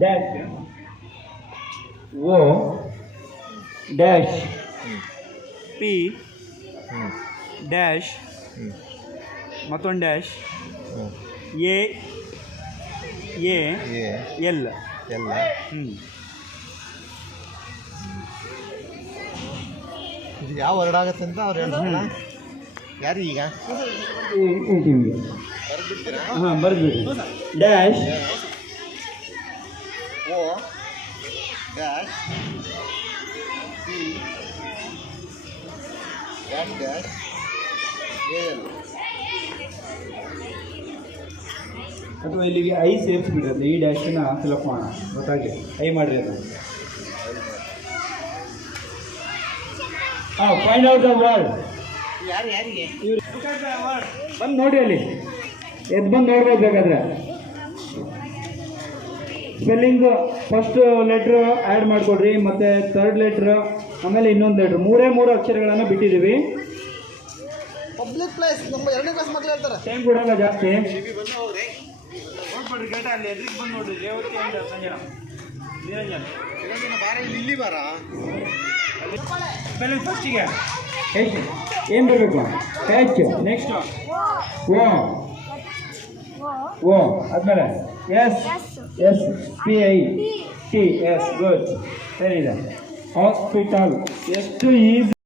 Dash O dash P dash ಹ್ಞೂ ಮತ್ತೊಂದು dash A A A L ಎಲ್ಲ ಹ್ಞೂ ಇದು ಯಾವ ವರ್ಡ್ ಆಗುತ್ತೆ ಅಂತ ಅವ್ರು ಹೇಳ್ತಾರೆ ಯಾರು ಈಗ? ಹೇಳ್ತೀವಿ ಹಾಂ ಬರ್ದ್ಬಿಡಿ dash O dash C dash dash A L ಅಥವಾ ಇಲ್ಲಿಗೆ ಐ ಸೇರಿಸ್ಬಿಡ್ರಿ ಈ ಡ್ಯಾಶನ್ನ ಫಿಲಪ್ ಮಾಡೋಣ ಗೊತ್ತಾಗಿ ಐ ಮಾಡಿರಿ ಅದು ಹಾಂ ಫೈಂಡ್ ಔಟ್ ದ ವರ್ಡ್ ಯಾರು ಯಾರಿಗೆ ಬಂದು ನೋಡಿ ಅಲ್ಲಿ ಎದ್ದು ಬಂದು ನೋಡ್ಬೋದು ಬೇಕಾದ್ರೆ ಸ್ಪೆಲ್ಲಿಂಗು ಫಸ್ಟ್ ಲೆಟ್ರ್ ಆ್ಯಡ್ ಮಾಡಿಕೊಡ್ರಿ ಮತ್ತು ಥರ್ಡ್ ಲೆಟ್ರ್ ಆಮೇಲೆ ಇನ್ನೊಂದು ಲೆಟ್ರ್ ಮೂರೇ ಮೂರು ಅಕ್ಷರಗಳನ್ನು ಬಿಟ್ಟಿದ್ದೀವಿ ಪಬ್ಲಿಕ್ ಪ್ಲೇಸ್ ನಮ್ಮ ಎರಡನೇ ಕ್ಲಾಸ್ ಹೇಳ್ತಾರೆ. ಟೈಮ್ ಕೊಡಲ್ಲ ಜಾಸ್ತಿ. ಬಂದು ಗೇಟ ಅಲ್ಲಿ ಎದುರಿಗೆ ಬಂದು ನೋಡ್ರಿ ರೇವತಿ ಅಂತ ಸಂಜನ ನಿರಂಜನ್ ಬಾರ ಇಲ್ಲಿ ಬಾರ? ಸ್ಪೆಲ್ಲಿಂಗ್ ಫಸ್ಟಿಗೆ ಏನು ಬರಬೇಕು? ಹೆಚ್ ನೆಕ್ಸ್ಟ್ ಓ ಓ ಆದ್ಮೇಲೆ S. S. P I. T S good. ಸರಿ ಇದೆ. ಹಾಸ್ಪಿಟಲ್. ಎಷ್ಟು ಈಸಿ.